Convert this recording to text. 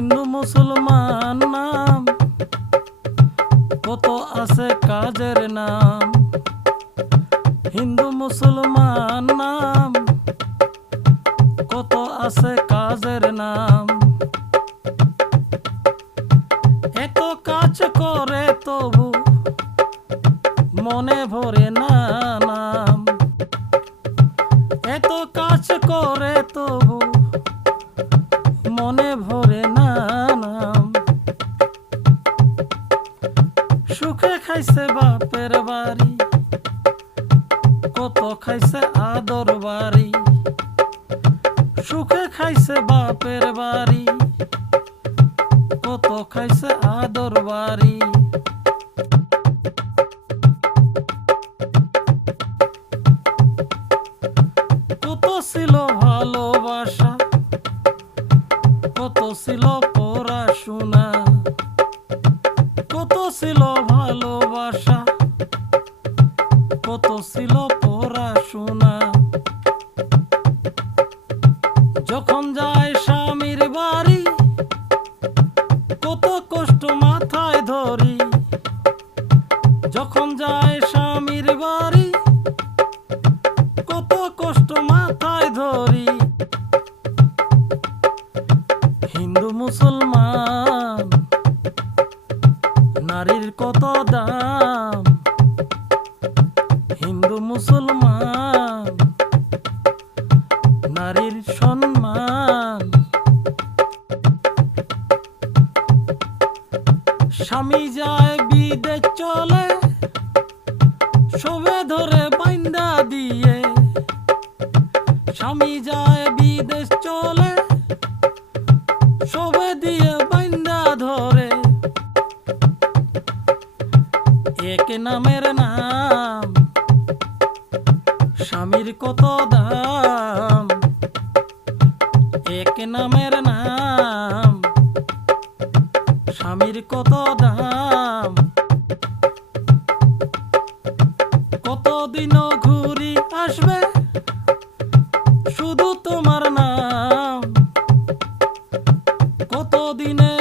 মুসলমান নাম। কত আছে কাজের নাম। হিন্দু মুসলমান নাম। কত আছে কাজের নাম। এত কাজ করে তবু মনে ভরে না নাম। এত কাজ করে তবু সুখে খাইছে বাপের বাড়ি। কত খাইছে আদর বাড়ি। সুখে খাইছে বাপের বাড়ি। কত খাইছে আদর বাড়ি। কত ছিল ভালোবাসা। কত ছিল পড়াশোনা। কত ছিল ছিল পড়াশোনা। যখন যায় স্বামীর বাড়ি, কত কষ্ট মাথায় ধরি। যখন যায় স্বামীর বাড়ি, কত কষ্ট মাথায় ধরি। হিন্দু মুসলমান, নারীর কত দাম? হিন্দু মুসলমান, নারীর সম্মান। স্বামী যায় বিদেশ চলে, শোভে ধরে বাইন্দা দিয়ে। স্বামী যায় বিদেশ চলে, শোভে দিয়ে বাইন্দা ধরে। এক নামের নাম স্বামীর কত দাম? এক নামের নাম। স্বামীর কত দাম? কতদিন ঘুরি আসবে? শুধু তোমার নাম। কতদিনে